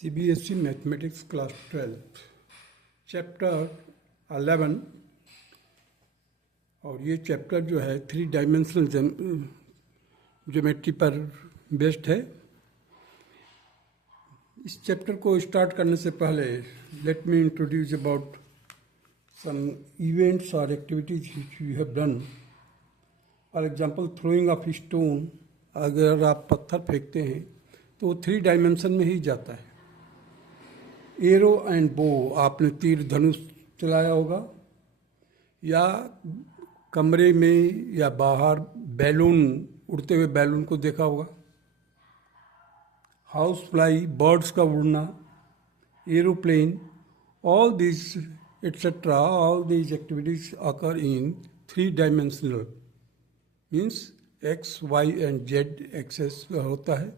CBSE Mathematics Class 12 chapter 11 और ये chapter जो है 3 डायमेंशनल ज्योमेट्री पर बेस्ड है। इस चैप्टर को स्टार्ट करने से पहले let me introduce about some events और activities which you have done. For example throwing off stone, अगर आप पत्थर फेंकते हैं तो वो 3 डायमेंशन में ही जाता है। एरो एंड बो, आपने तीर धनुष चलाया होगा, या कमरे में या बाहर बैलून, उड़ते हुए बैलून को देखा होगा। हाउस फ्लाई, बर्ड्स का उड़ना, aeroplane, all this etcetera, all these activities occur in 3 dimensional, means X Y and Z axes होता है।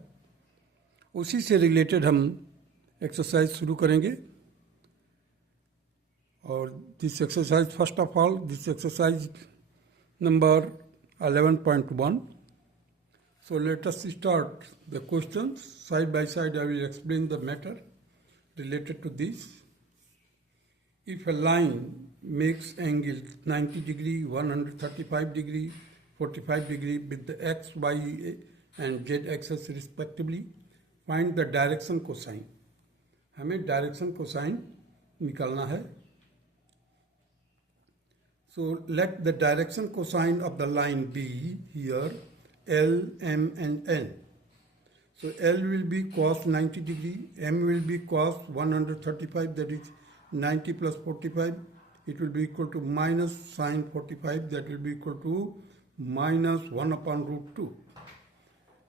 उसी से रिलेटेड हम एक्सरसाइज शुरू करेंगे। और this exercise, first of all, this exercise number 11.1. So let us start the questions. Side by side I will explain the matter related to this. If a line makes angle 90 degree, 135 degree, 45 degree with the x, y and z axis respectively, find the direction cosine. हमें direction cosine निकालना है। So let the direction cosine of the line be here L, M and N. So L will be cos 90 degree, M will be cos 135, that is 90 plus 45, it will be equal to minus sine 45, that will be equal to minus 1 upon root 2.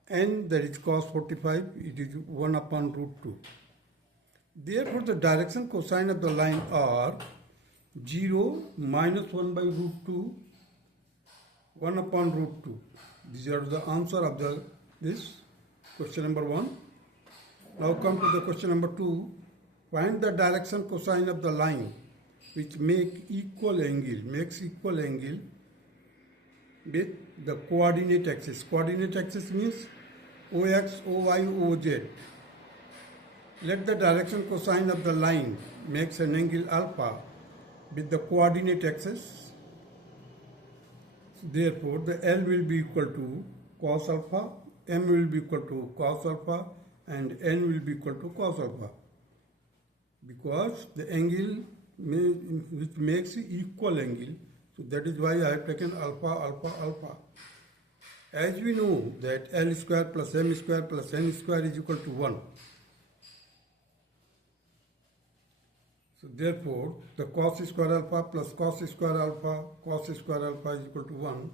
N, that is cos 45, it is 1 upon root 2. Therefore, the direction cosine of the line are 0, minus 1 by root 2, 1 upon root 2. These are the answer of this question number 1. Now come to the question number 2. Find the direction cosine of the line which makes equal angle with the coordinate axis. Coordinate axis means OX, OY, OZ. Let the direction cosine of the line makes an angle alpha with the coordinate axis. Therefore, the L will be equal to cos alpha, M will be equal to cos alpha, and N will be equal to cos alpha. Because the angle which makes equal angle, so that is why I have taken alpha, alpha, alpha. As we know that L square plus M square plus N square is equal to 1. So therefore, the cos square alpha plus cos square alpha is equal to 1.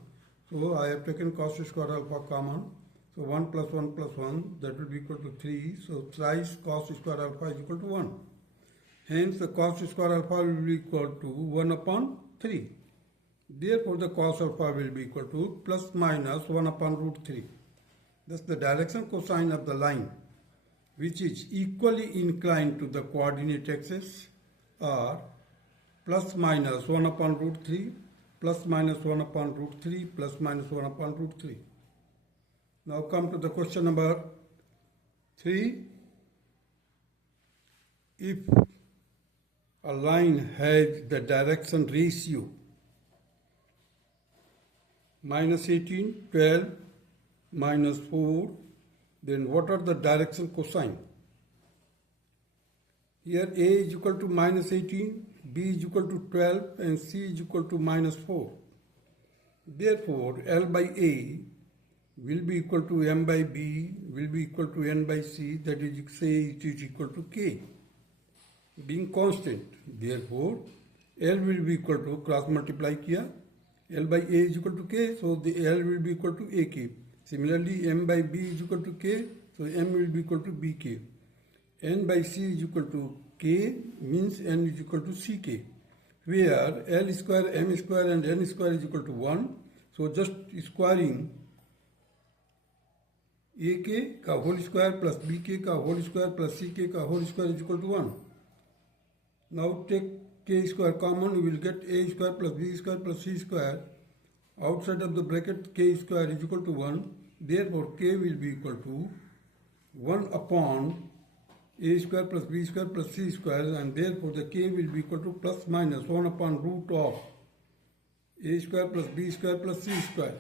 So I have taken cos square alpha common. So 1 plus 1 plus 1, that will be equal to 3. So thrice cos square alpha is equal to 1. Hence the cos square alpha will be equal to 1 upon 3. Therefore the cos alpha will be equal to plus minus 1 upon root 3. Thus the direction cosine of the line which is equally inclined to the coordinate axis are plus minus 1 upon root 3, plus minus 1 upon root 3, plus minus 1 upon root 3. Now come to the question number 3. If a line has the direction ratio minus 18, 12, minus 4, then what are the direction cosine? Here A is equal to minus 18, B is equal to 12 and C is equal to minus 4. Therefore, L by A will be equal to M by B will be equal to N by C, that is, say it is equal to K, being constant. Therefore, L will be equal to, cross multiply kiya, L by A is equal to K, so the L will be equal to AK. Similarly, M by B is equal to K, so M will be equal to BK. N by C is equal to K, means N is equal to CK, where L square, M square and N square is equal to 1. So just squaring AK का whole square plus BK का whole square plus CK का whole square is equal to 1. Now take K square common, you will get A square plus B square plus C square. Outside of the bracket K square is equal to 1. Therefore K will be equal to 1 upon a square plus b square plus c square, and therefore the k will be equal to plus minus 1 upon root of a square plus b square plus c square.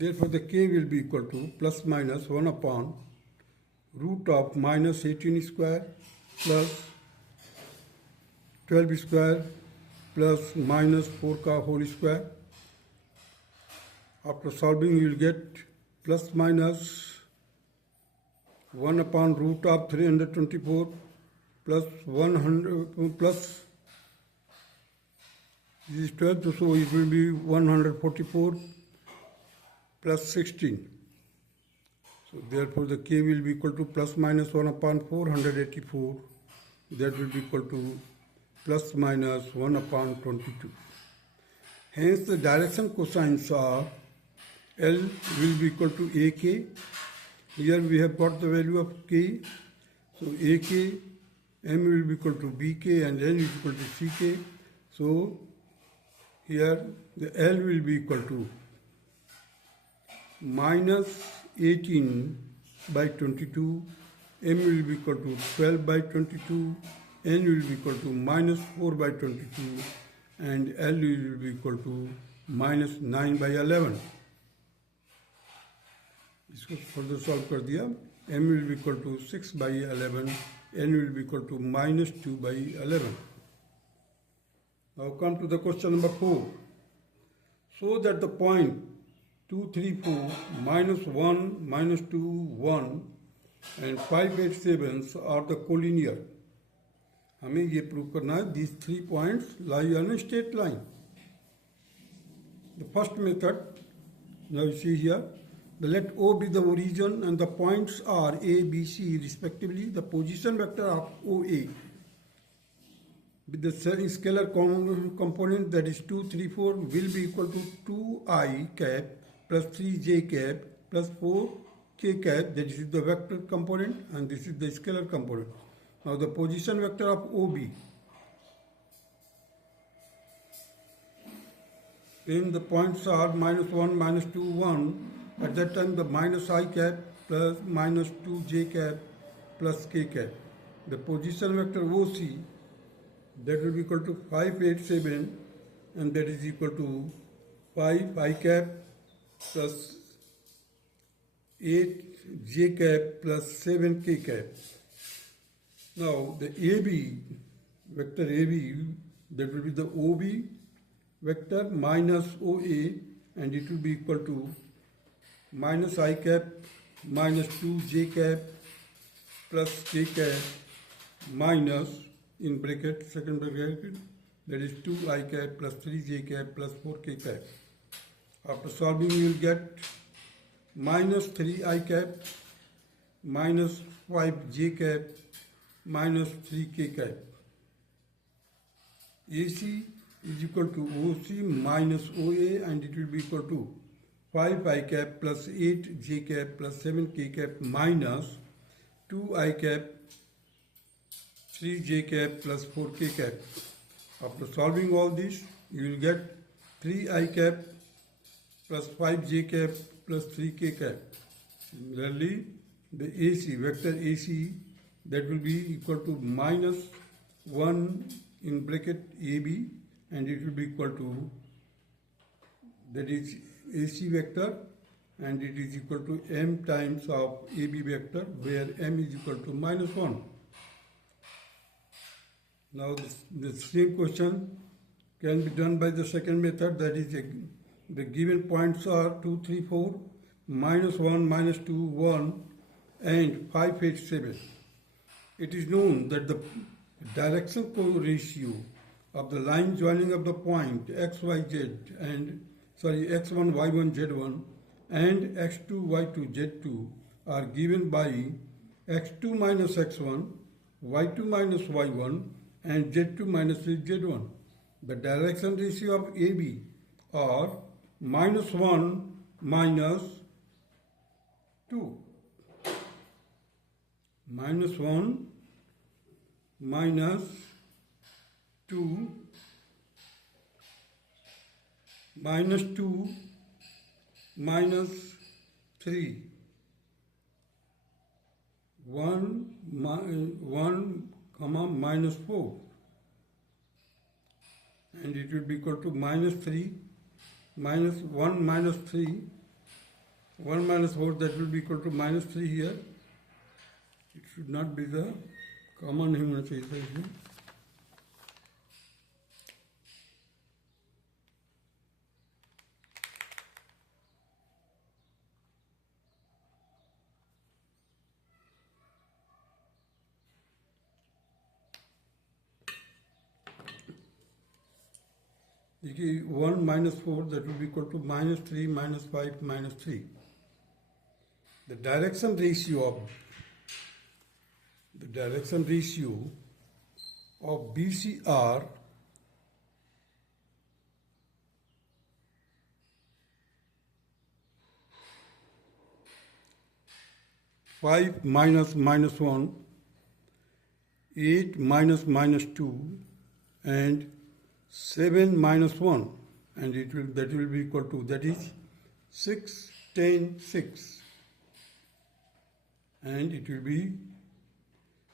Therefore, the k will be equal to plus minus 1 upon root of minus 18 square plus 12 square plus minus 4 ka whole square. After solving, you will get plus minus 1 upon root of 324 plus 100 plus this is 12, so it will be 144 plus 16. So therefore the k will be equal to plus minus 1 upon 484. That will be equal to plus minus 1 upon 22. Hence the direction cosines are L will be equal to AK. Here we have got the value of k. So AK, M will be equal to BK and N is equal to CK. So here the L will be equal to minus 18 by 22, M will be equal to 12 by 22, N will be equal to minus 4 by 22 and L will be equal to minus 9 by 11. इसको further solve कर दिया. M will be equal to 6 by 11, N will be equal to minus 2 by 11. Now come to the question number 4. So that the point 2, 3, 4, minus 1, minus 2, 1 and 5, 8, 7 are the collinear. हमें ये prove करना है these 3 points lie on a straight line. The first method, now you see here, let O be the origin and the points are A, B, C respectively. The position vector of OA with the scalar component that is 2, 3, 4 will be equal to 2i cap plus 3j cap plus 4k cap, that is the vector component and this is the scalar component. Now the position vector of OB, when the points are minus 1, minus 2, 1, at that time the minus I cap plus minus 2j cap plus k cap. The position vector OC, that will be equal to 5, 8, 7 and that is equal to 5 I cap plus 8 j cap plus 7 k cap. Now the AB, vector AB, that will be the OB vector minus OA and it will be equal to minus I cap minus 2 j cap plus k cap minus in bracket, second bracket, that is 2 I cap plus 3 j cap plus 4 k cap. After solving you will get minus 3 I cap minus 5 j cap minus 3 k cap. AC is equal to OC minus OA and it will be equal to 5 I cap plus 8 j cap plus 7 k cap minus 2 I cap 3 j cap plus 4 k cap. After solving all this, you will get 3 I cap plus 5 j cap plus 3 k cap. Similarly, the AC, vector AC, that will be equal to minus 1 in bracket AB and it will be equal to, that is AC vector and it is equal to M times of AB vector where M is equal to minus 1. Now the same question can be done by the second method, that is the given points are 2, 3, 4, minus 1, minus 2, 1 and 5, 8, 7. It is known that the direction ratio of the line joining of the point x, y, z and x1, y1, z1 and x2, y2, z2 are given by x2 minus x1, y2 minus y1 and z2 minus z1. The direction ratio of AB are minus 1 minus 2. minus 1 minus 2 minus 2 minus 3 1 comma minus 4, and it will be equal to minus 3 minus 1 minus 3 1 minus 4, that will be equal to minus 3 here. It should not be the common नहीं होना चाहिए था इसमें. देखिए 1 minus 4, that will be equal to minus 3 minus 5 minus 3. The direction ratio of BCR (5 minus minus 1), 8 minus minus 2, and 7 minus 1, and that will be equal to, that is 6 10 6, and it will be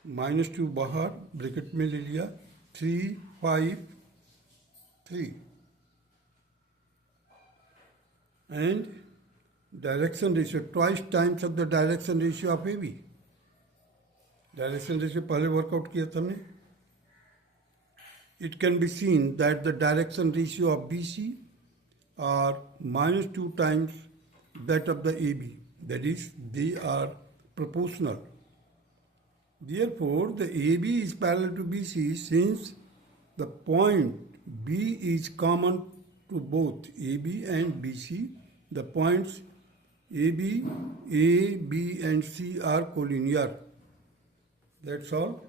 minus 2 बाहर bracket में ले लिया, 3 5 3, and direction ratio twice times of the direction ratio of AB. Direction ratio पहले workout किया था हमने. It can be seen that the direction ratio of BC are minus 2 times that of the AB. That is, they are proportional. Therefore, the AB is parallel to BC since the point B is common to both AB and BC. The points AB, A, B and C are collinear. That's all.